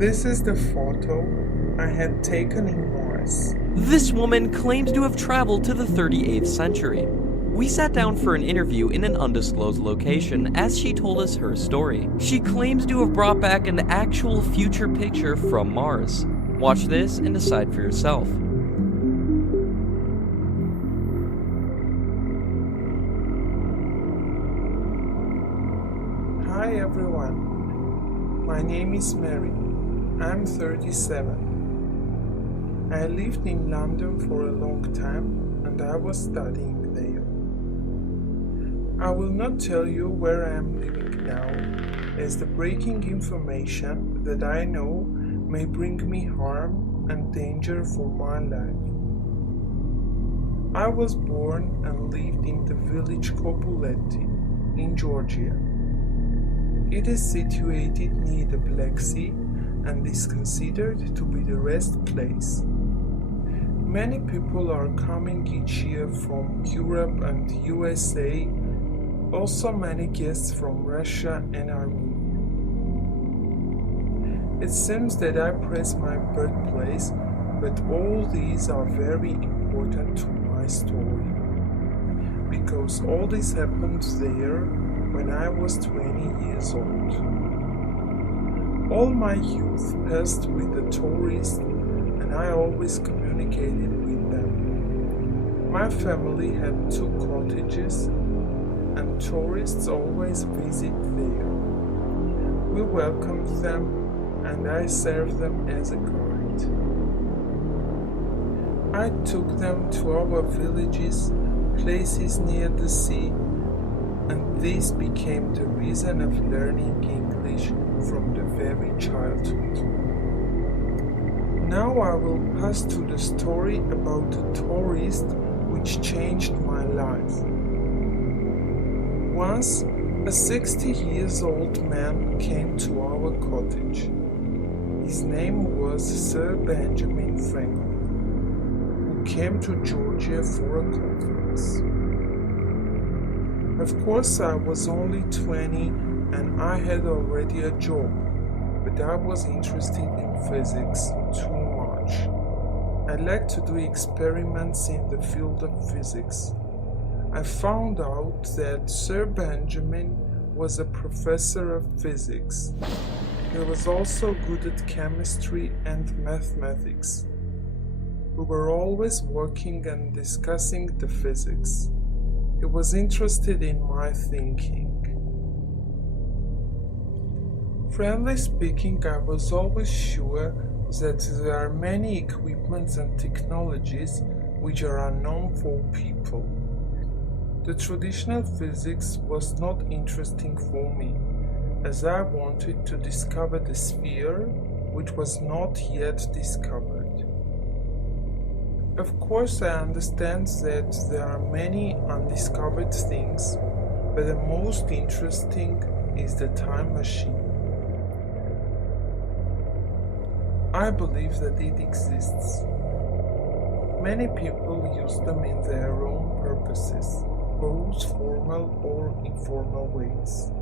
This is the photo I had taken in Mars. This woman claimed to have traveled to the 38th century. We sat down for an interview in an undisclosed location as she told us her story. She claims to have brought back an actual future picture from Mars. Watch this and decide for yourself. Hi everyone, my name is Mary. I'm 37. I lived in London for a long time and I was studying there. I will not tell you where I am living now, as the breaking information that I know may bring me harm and danger for my life. I was born and lived in the village Copuleti in Georgia. It is situated near the Black Sea and is considered to be the rest place. Many people are coming each year from Europe and USA, also many guests from Russia and Armenia. It seems that I praise my birthplace, but all these are very important to my story, because all this happened there when I was 20 years old. All my youth passed with the tourists and I always communicated with them. My family had 2 cottages and tourists always visit there. We welcomed them and I served them as a guide. I took them to our villages, places near the sea, and this became the reason of learning English from the very childhood. Now I will pass to the story about a tourist which changed my life. Once, a 60-year-old man came to our cottage. His name was Sir Benjamin Franklin, who came to Georgia for a conference. Of course, I was only 20 and I had already a job, but I was interested in physics too much. I liked to do experiments in the field of physics. I found out that Sir Benjamin was a professor of physics. He was also good at chemistry and mathematics. We were always working and discussing the physics. He was interested in my thinking. Friendly speaking, I was always sure that there are many equipments and technologies which are unknown for people. The traditional physics was not interesting for me, as I wanted to discover the sphere which was not yet discovered. Of course, I understand that there are many undiscovered things, but the most interesting is the time machine. I believe that it exists. Many people use them in their own purposes, both formal or informal ways.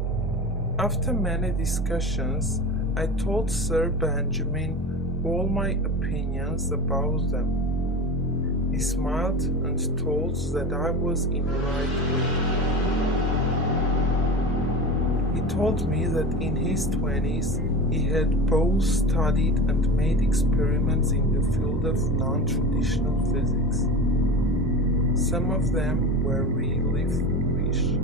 After many discussions, I told Sir Benjamin all my opinions about them. He smiled and told that I was in the right way. He told me that in his 20s he had both studied and made experiments in the field of non-traditional physics. Some of them were really foolish.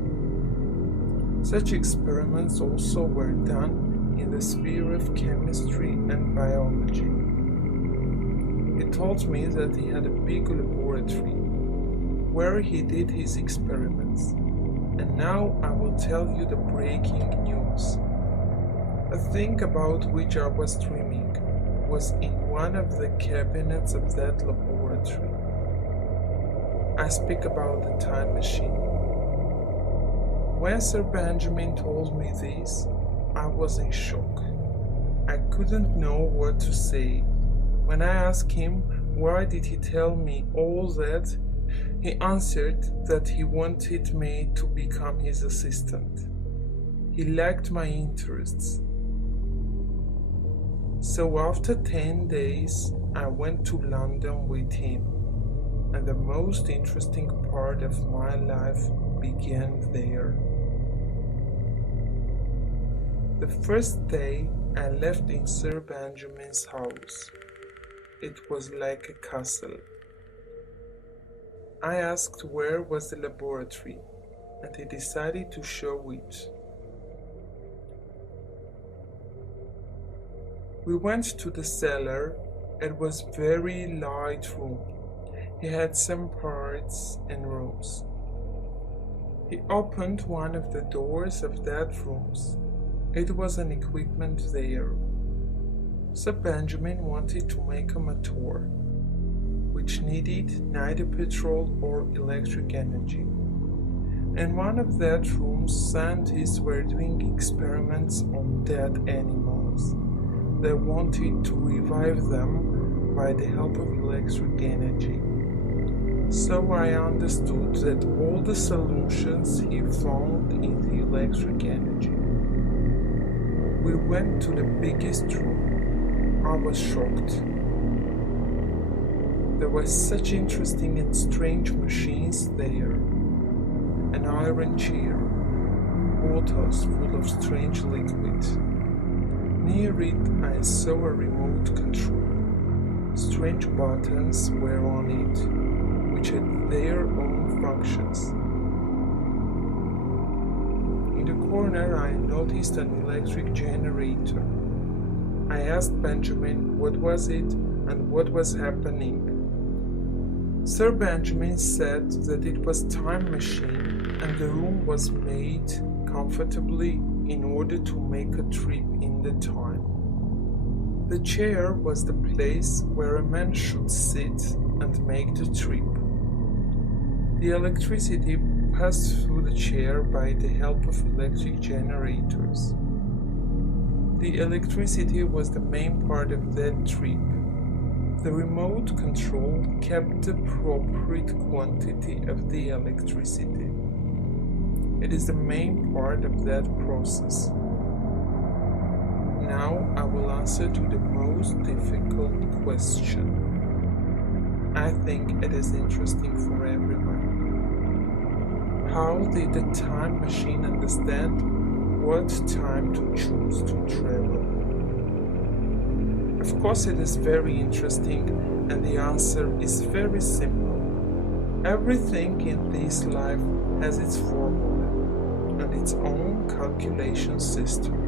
Such experiments also were done in the sphere of chemistry and biology. He told me that he had a big laboratory where he did his experiments. And now I will tell you the breaking news. A thing about which I was dreaming was in one of the cabinets of that laboratory. I speak about the time machine. When Sir Benjamin told me this, I was in shock. I couldn't know what to say. When I asked him why did he tell me all that, he answered that he wanted me to become his assistant. He liked my interests. So after 10 days, I went to London with him, and the most interesting part of my life began there. The first day I left in Sir Benjamin's house. It was like a castle. I asked where was the laboratory, and he decided to show it. We went to the cellar. It was very light room. He had some parts and rooms. He opened one of the doors of that rooms. It was an equipment there. Sir Benjamin wanted to make a motor, which needed neither petrol or electric energy. In one of that rooms, scientists were doing experiments on dead animals. They wanted to revive them by the help of electric energy. So I understood that all the solutions he found in the electric energy. We went to the biggest room. I was shocked. There were such interesting and strange machines there. An iron chair, bottles full of strange liquid. Near it I saw a remote control. Strange buttons were on it, which had their own functions. In the corner I noticed an electric generator. I asked Benjamin what was it and what was happening. Sir Benjamin said that it was a time machine and the room was made comfortably in order to make a trip in the time. The chair was the place where a man should sit and make the trip. The electricity passed through the chair by the help of electric generators. The electricity was the main part of that trip. The remote control kept the appropriate quantity of the electricity. It is the main part of that process. Now I will answer to the most difficult question. I think it is interesting for everyone. How did the time machine understand what time to choose to travel? Of course it is very interesting, and the answer is very simple. Everything in this life has its formula and its own calculation system.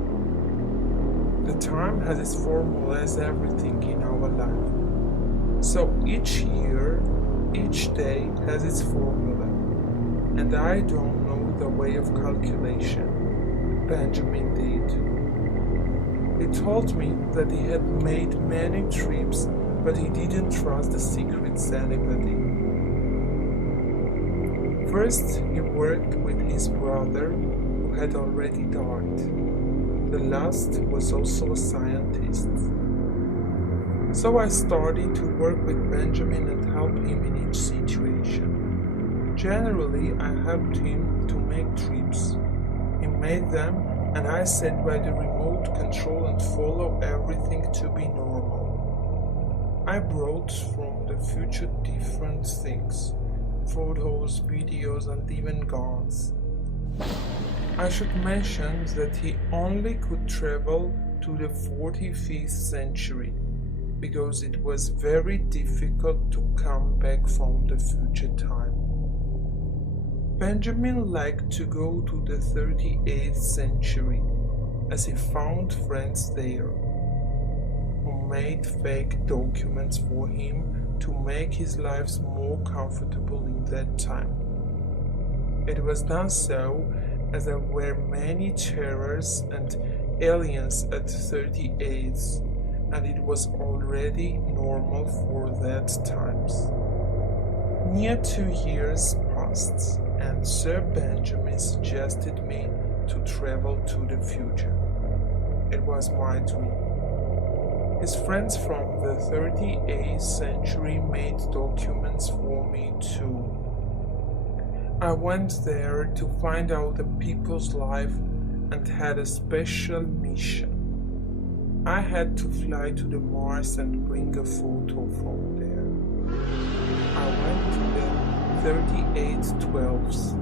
The time has its formula as everything in our life. So each year, each day has its formula. And I don't know the way of calculation. Benjamin did. He told me that he had made many trips, but he didn't trust the secrets anybody. First, he worked with his brother, who had already died. The last was also a scientist. So I started to work with Benjamin and help him in each situation. Generally, I helped him to make trips. He made them, and I sat by the remote control and follow everything to be normal. I brought from the future different things. Photos, videos, and even guns. I should mention that he only could travel to the 45th century, because it was very difficult to come back from the future time. Benjamin liked to go to the 38th century, as he found friends there, who made fake documents for him to make his life more comfortable in that time. It was done so as there were many terrors and aliens at 38th, and it was already normal for that times. Near 2 years passed, and Sir Benjamin suggested me to travel to the future. It was my dream. His friends from the 38th century made documents for me too. I went there to find out the people's life and had a special mission. I had to fly to the Mars and bring a photo from there. I went to the 3812s.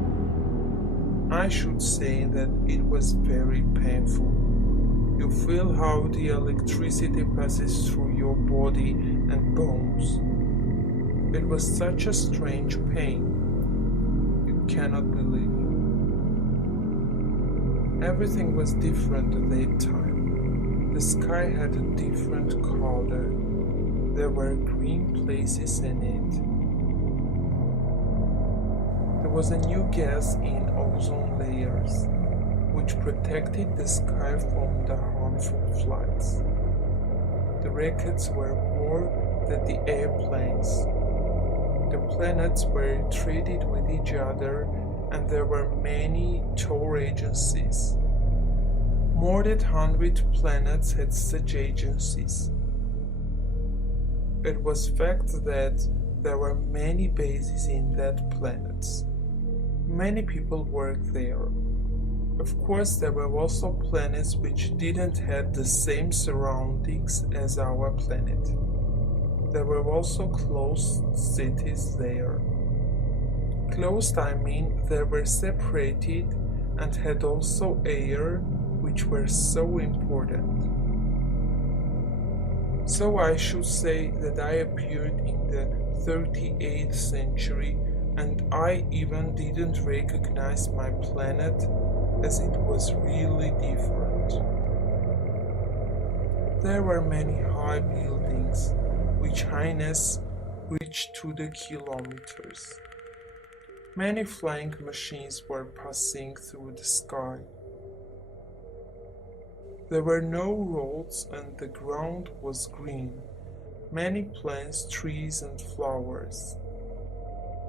I should say that it was very painful. You feel how the electricity passes through your body and bones. It was such a strange pain. You cannot believe it. Everything was different at that time. The sky had a different color. There were green places in it. There was a new gas in ozone layers, which protected the sky from the harmful flights. The rockets were more than the airplanes. The planets were traded with each other, and there were many tour agencies. More than 100 planets had such agencies. It was fact that there were many bases in that planets. Many people worked there. Of course, there were also planets which didn't have the same surroundings as our planet. There were also closed cities there. Closed, I mean, they were separated and had also air, which were so important. So I should say that I appeared in the 38th century, and I even didn't recognize my planet, as it was really different. There were many high buildings, which highness reached to the kilometers. Many flying machines were passing through the sky. There were no roads and the ground was green. Many plants, trees and flowers.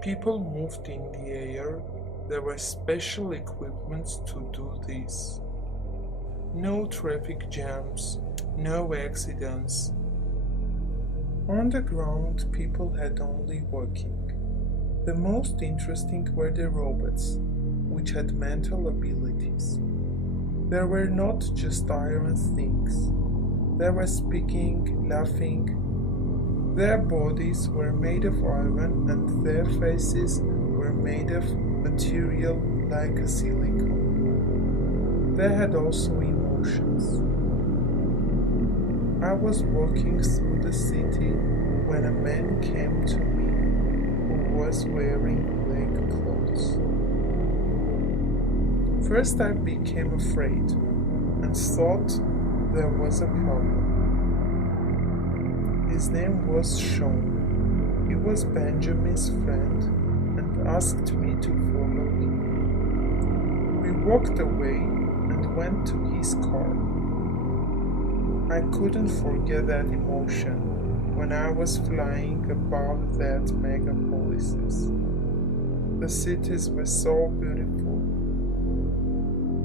People moved in the air. There were special equipments to do this. No traffic jams, no accidents. On the ground, people had only walking. The most interesting were the robots, which had mental abilities. There were not just iron things. They were speaking, laughing. Their bodies were made of iron and their faces were made of material like a silicone. They had also emotions. I was walking through the city when a man came to me who was wearing black clothes. First I became afraid and thought there was a problem. His name was Sean. He was Benjamin's friend and asked me to follow him. We walked away and went to his car. I couldn't forget that emotion when I was flying above that megapolises. The cities were so beautiful.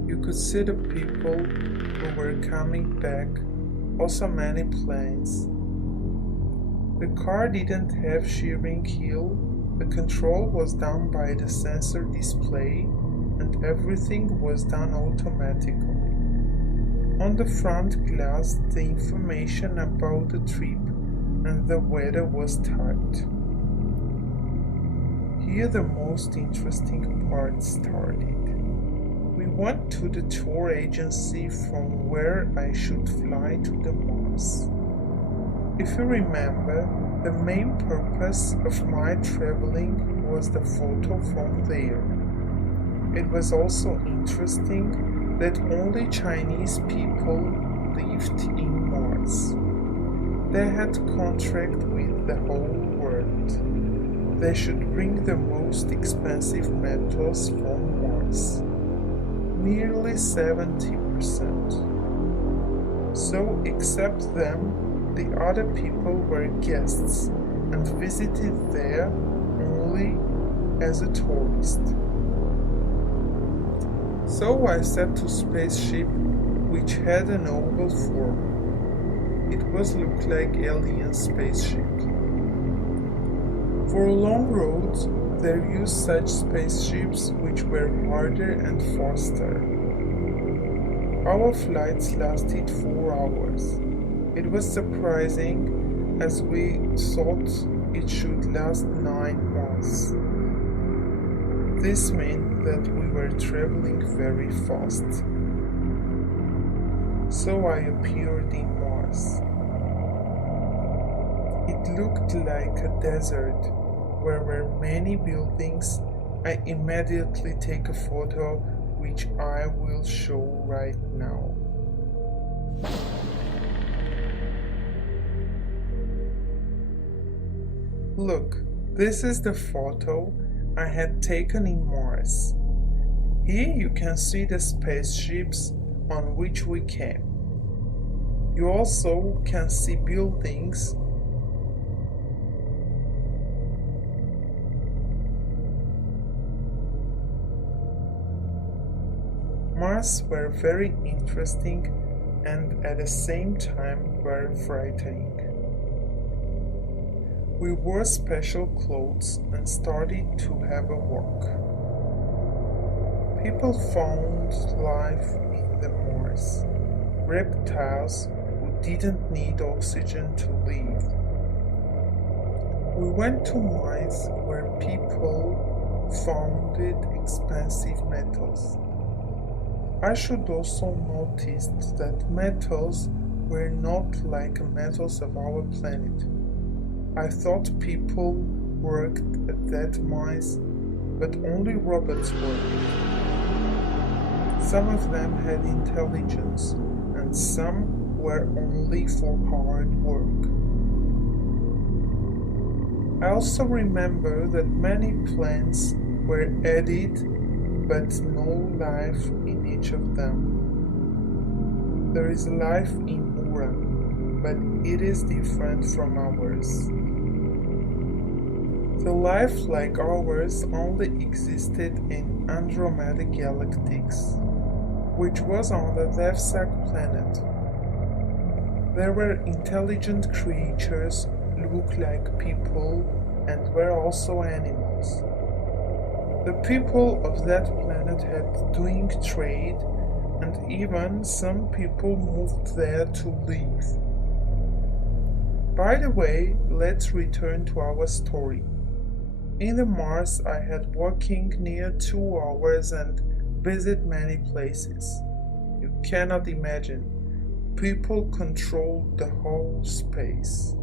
You could see the people who were coming back, also many planes. The car didn't have steering wheel, the control was done by the sensor display, and everything was done automatically. On the front glass, the information about the trip and the weather was typed. Here the most interesting part started. We went to the tour agency from where I should fly to the Mars. If you remember, the main purpose of my traveling was the photo from there. It was also interesting that only Chinese people lived in Mars. They had contract with the whole world. They should bring the most expensive metals from Mars. Nearly 70%. So, except them, the other people were guests and visited there only as a tourist. So I set to spaceship which had an oval form. It was looked like alien spaceship. For long roads, they used such spaceships which were harder and faster. Our flights lasted 4 hours. It was surprising as we thought it should last 9 months. This meant that we were traveling very fast. So I appeared in Mars. It looked like a desert where were many buildings. I immediately take a photo which I will show right now. Look, this is the photo I had taken in Mars. Here you can see the spaceships on which we came. You also can see buildings. Mars were very interesting and at the same time very frightening. We wore special clothes and started to have a walk. People found life in the Mars, reptiles who didn't need oxygen to live. We went to mines where people found expensive metals. I should also notice that metals were not like metals of our planet. I thought people worked at that mines, but only robots worked. Some of them had intelligence, and some were only for hard work. I also remember that many plants were added, but no life in each of them. There is life in Uran, but it is different from ours. The life like ours only existed in Andromeda Galactics, which was on the Devsak planet. There were intelligent creatures, looked like people, and were also animals. The people of that planet had doing trade, and even some people moved there to live. By the way, let's return to our story. In the Mars, I had walking near 2 hours and visit many places. You cannot imagine. People controlled the whole space.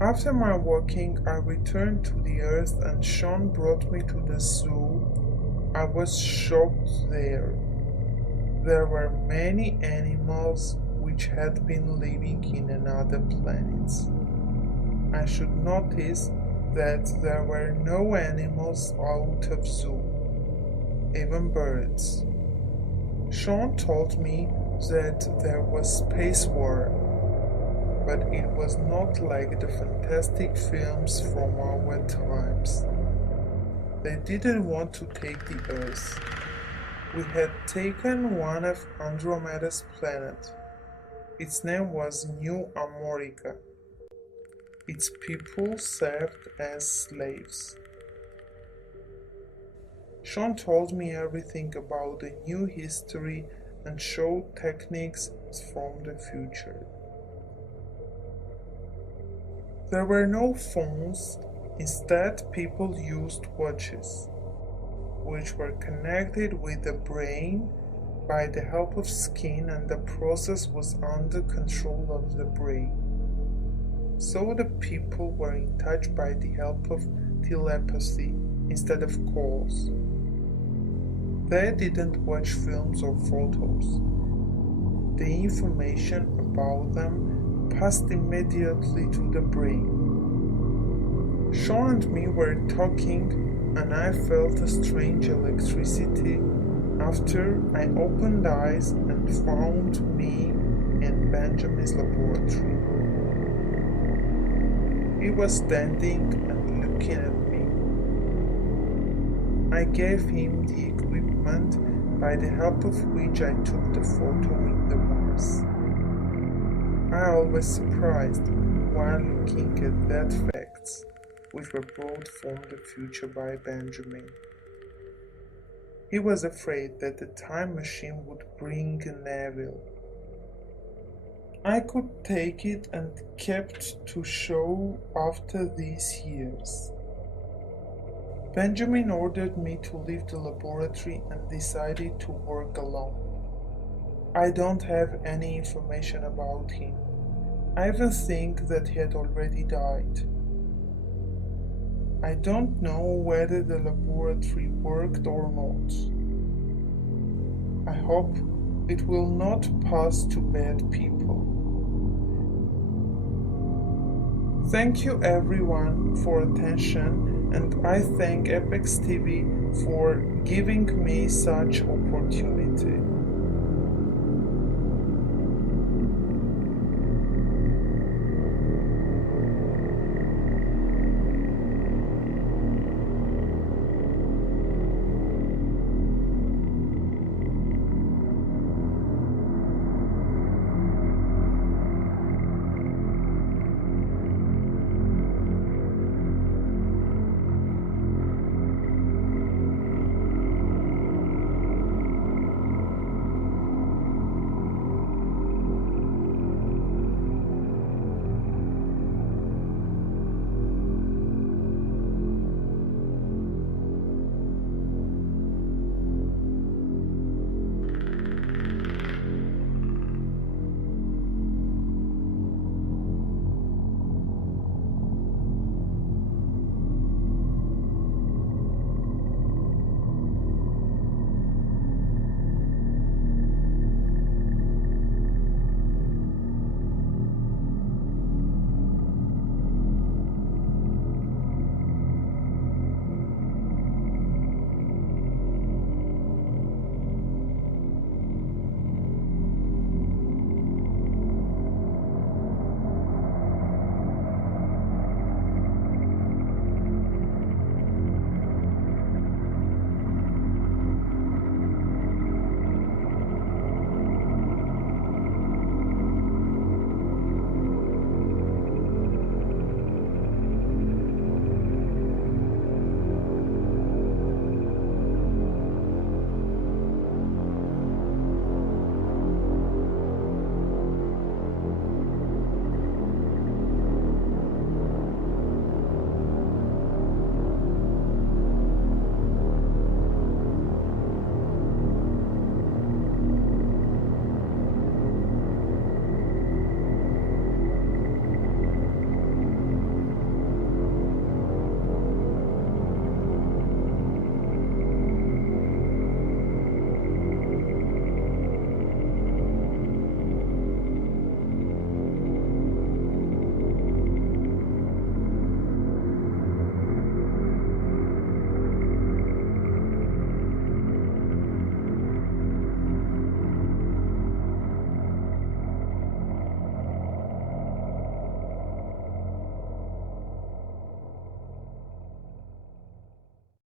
After my walking, I returned to the Earth and Sean brought me to the zoo. I was shocked there. There were many animals which had been living in another planets. I should notice that there were no animals out of zoo, even birds. Sean told me that there was space war, but it was not like the fantastic films from our times. They didn't want to take the Earth. We had taken one of Andromeda's planet. Its name was New Amorica. Its people served as slaves. Sean told me everything about the new history and showed techniques from the future. There were no phones, instead people used watches, which were connected with the brain by the help of skin, and the process was under control of the brain. So the people were in touch by the help of telepathy instead of calls. They didn't watch films or photos. The information about them passed immediately to the brain. Sean and me were talking, and I felt a strange electricity after I opened eyes and found me in Benjamin's laboratory. He was standing and looking at me. I gave him the equipment by the help of which I took the photo in the Mars. I always surprised while looking at that facts, which were brought from the future by Benjamin. He was afraid that the time machine would bring an evil. I could take it and kept to show after these years. Benjamin ordered me to leave the laboratory and decided to work alone. I don't have any information about him. I even think that he had already died. I don't know whether the laboratory worked or not. I hope it will not pass to bad people. Thank you everyone for attention, and I thank apexTV for giving me such opportunity.